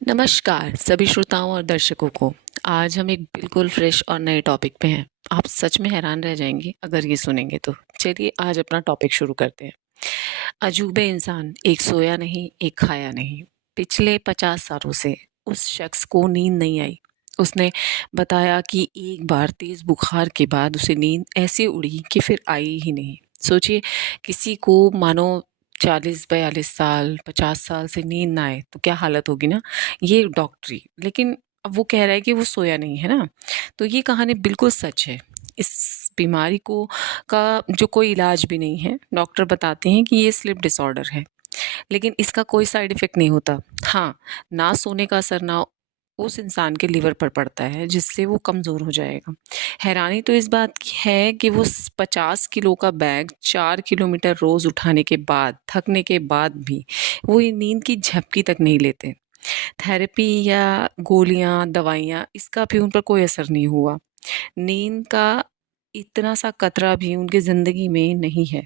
नमस्कार सभी श्रोताओं और दर्शकों को। आज हम एक बिल्कुल फ्रेश और नए टॉपिक पे हैं। आप सच में हैरान रह जाएंगे अगर ये सुनेंगे तो। चलिए आज अपना टॉपिक शुरू करते हैं। अजूबे इंसान, एक सोया नहीं, एक खाया नहीं। पिछले 50 सालों से उस शख्स को नींद नहीं आई। उसने बताया कि एक बार तेज बुखार के बाद उसे नींद ऐसे उड़ी कि फिर आई ही नहीं। सोचिए, किसी को मानो 40-42 साल 50 साल से नींद ना आए तो क्या हालत होगी ना। ये डॉक्टरी, लेकिन अब वो कह रहा है कि वो सोया नहीं है ना। तो ये कहानी बिल्कुल सच है। इस बीमारी को का जो कोई इलाज भी नहीं है। डॉक्टर बताते हैं कि ये स्लीप डिसऑर्डर है, लेकिन इसका कोई साइड इफ़ेक्ट नहीं होता। हाँ, ना सोने का असर ना उस इंसान के लिवर पर पड़ता है, जिससे वो कमज़ोर हो जाएगा। हैरानी तो इस बात की है कि वो 50 किलो का बैग 4 किलोमीटर रोज़ उठाने के बाद, थकने के बाद भी वो ये नींद की झपकी तक नहीं लेते। थेरेपी या गोलियाँ, दवाइयाँ, इसका भी उन पर कोई असर नहीं हुआ। नींद का इतना सा कतरा भी उनकी ज़िंदगी में नहीं है।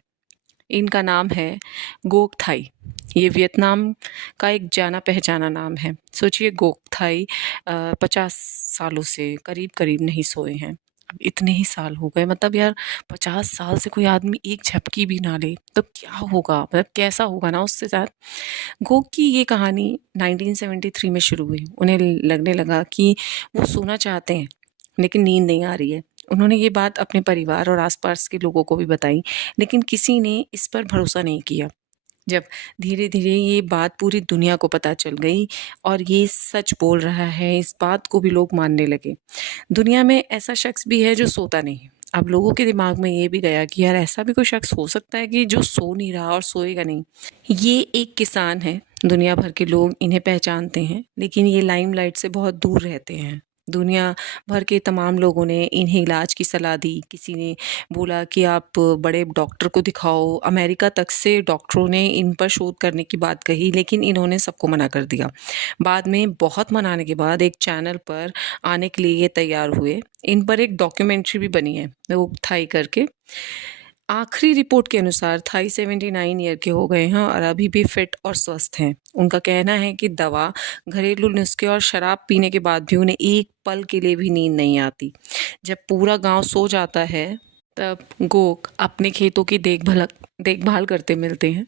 इनका नाम है गोक थाई। ये वियतनाम का एक जाना-पहचाना नाम है। सोचिए, गोक थाई 50 सालों से करीब-करीब नहीं सोए हैं। अब इतने ही साल हो गए, मतलब यार 50 साल से कोई आदमी एक झपकी भी ना ले, तो क्या होगा? मतलब कैसा होगा ना उसके साथ। गोक की ये कहानी 1973 में शुरू हुई। उन्हें लगने लगा कि वो सोना चाहते हैं, लेकिन नींद नहीं आ रही है। उन्होंने ये बात अपने परिवार और आस-पास के लोगों को भी बताई, लेकिन किसी ने इस पर भरोसा नहीं किया। जब धीरे-धीरे ये बात पूरी दुनिया को पता चल गई और ये सच बोल रहा है, इस बात को भी लोग मानने लगे। दुनिया में ऐसा शख्स भी है जो सोता नहीं। अब लोगों के दिमाग में ये भी गया कि यार ऐसा भी कोई शख्स हो सकता है कि जो सो नहीं रहा और सोएगा नहीं। ये एक किसान है, दुनिया भर के लोग इन्हें पहचानते हैं, लेकिन ये लाइमलाइट से बहुत दूर रहते हैं। दुनिया भर के तमाम लोगों ने इन्हें इलाज की सलाह दी। किसी ने बोला कि आप बड़े डॉक्टर को दिखाओ। अमेरिका तक से डॉक्टरों ने इन पर शोध करने की बात कही, लेकिन इन्होंने सबको मना कर दिया। बाद में बहुत मनाने के बाद एक चैनल पर आने के लिए ये तैयार हुए। इन पर एक डॉक्यूमेंट्री भी बनी है, वो थाई करके। आखिरी रिपोर्ट के अनुसार थाई 79 ईयर के हो गए हैं और अभी भी फिट और स्वस्थ हैं। उनका कहना है कि दवा, घरेलू नुस्खे और शराब पीने के बाद भी उन्हें एक पल के लिए भी नींद नहीं आती। जब पूरा गांव सो जाता है, तब गोक अपने खेतों की देखभाल करते मिलते हैं।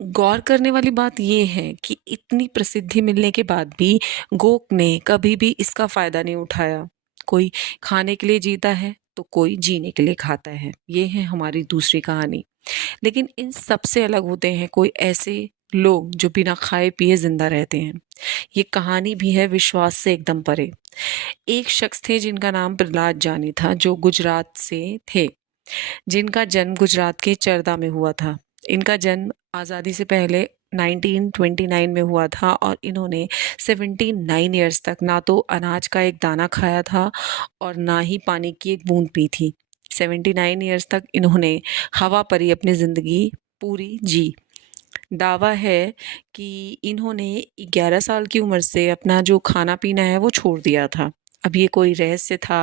गौर करने वाली बात ये है कि इतनी प्रसिद्धि मिलने के बाद भी गोक ने कभी भी इसका फ़ायदा नहीं उठाया। कोई खाने के लिए जीता है, तो कोई जीने के लिए खाता है। ये है हमारी दूसरी कहानी। लेकिन इन सब से अलग होते हैं कोई ऐसे लोग जो बिना खाए-पिए ज़िंदा रहते हैं। ये कहानी भी है विश्वास से एकदम परे। एक शख्स थे जिनका नाम प्रहलाद जानी था, जो गुजरात से थे। जिनका जन्म गुजरात के चरदा में हुआ था। इनका जन्म आज़ादी से पहले 1929 में हुआ था और इन्होंने 79 ईयर्स तक ना तो अनाज का एक दाना खाया था और ना ही पानी की एक बूंद पी थी। 79 ईयर्स तक इन्होंने हवा पर ही अपनी ज़िंदगी पूरी जी। दावा है कि इन्होंने 11 साल की उम्र से अपना जो खाना-पीना है वो छोड़ दिया था। अब ये कोई रहस्य था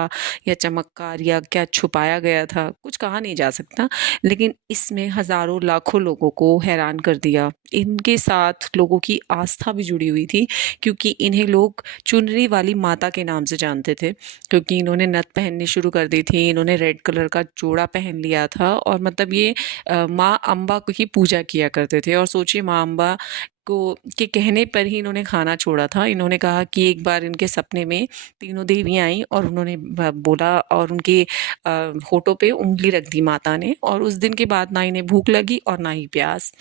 या चमत्कार या क्या छुपाया गया था, कुछ कहा नहीं जा सकता, लेकिन इसमें हज़ारों लाखों लोगों को हैरान कर दिया। इनके साथ लोगों की आस्था भी जुड़ी हुई थी, क्योंकि इन्हें लोग चुनरी वाली माता के नाम से जानते थे, क्योंकि इन्होंने नथ पहननी शुरू कर दी थी। इन्होंने रेड कलर का जोड़ा पहन लिया था और मतलब ये माँ अम्बा की पूजा किया करते थे। और सोचिए, माँ अम्बा को के कहने पर ही इन्होंने खाना छोड़ा था। इन्होंने कहा कि एक बार इनके सपने में तीनों देवियाँ आईं और उन्होंने बोला और उनके होठों पे उँगली रख दी माता ने, और उस दिन के बाद ना इन्हें भूख लगी और ना ही प्यास।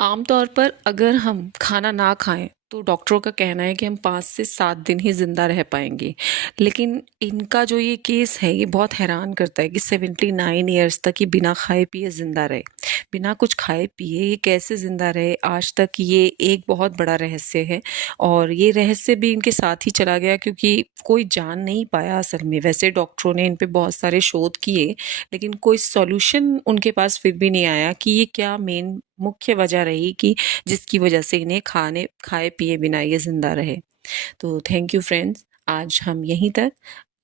आमतौर पर अगर हम खाना ना खाएं तो डॉक्टरों का कहना है कि हम 5 से 7 दिन ही ज़िंदा रह पाएंगे। लेकिन इनका जो ये केस है, ये बहुत हैरान करता है कि 79 ईयर्स तक ये बिना खाए पिए ज़िंदा रहे। बिना कुछ खाए पिए ये कैसे ज़िंदा रहे, आज तक ये एक बहुत बड़ा रहस्य है। और ये रहस्य भी इनके साथ ही चला गया, क्योंकि कोई जान नहीं पाया असल में। वैसे डॉक्टरों ने इन पे बहुत सारे शोध किए, लेकिन कोई सॉल्यूशन उनके पास फिर भी नहीं आया कि ये क्या मेन मुख्य वजह रही कि जिसकी वजह से इन्हें खाए पिए बिना ये ज़िंदा रहे। तो थैंक यू फ्रेंड्स, आज हम यहीं तक।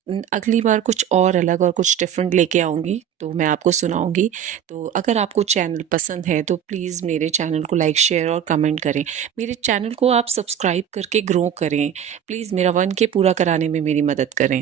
अगली बार कुछ और अलग और कुछ डिफरेंट लेके आऊँगी, तो मैं आपको सुनाऊँगी। तो अगर आपको चैनल पसंद है तो प्लीज़ मेरे चैनल को लाइक, शेयर और कमेंट करें। मेरे चैनल को आप सब्सक्राइब करके ग्रो करें। प्लीज़ मेरा 1K पूरा कराने में मेरी मदद करें।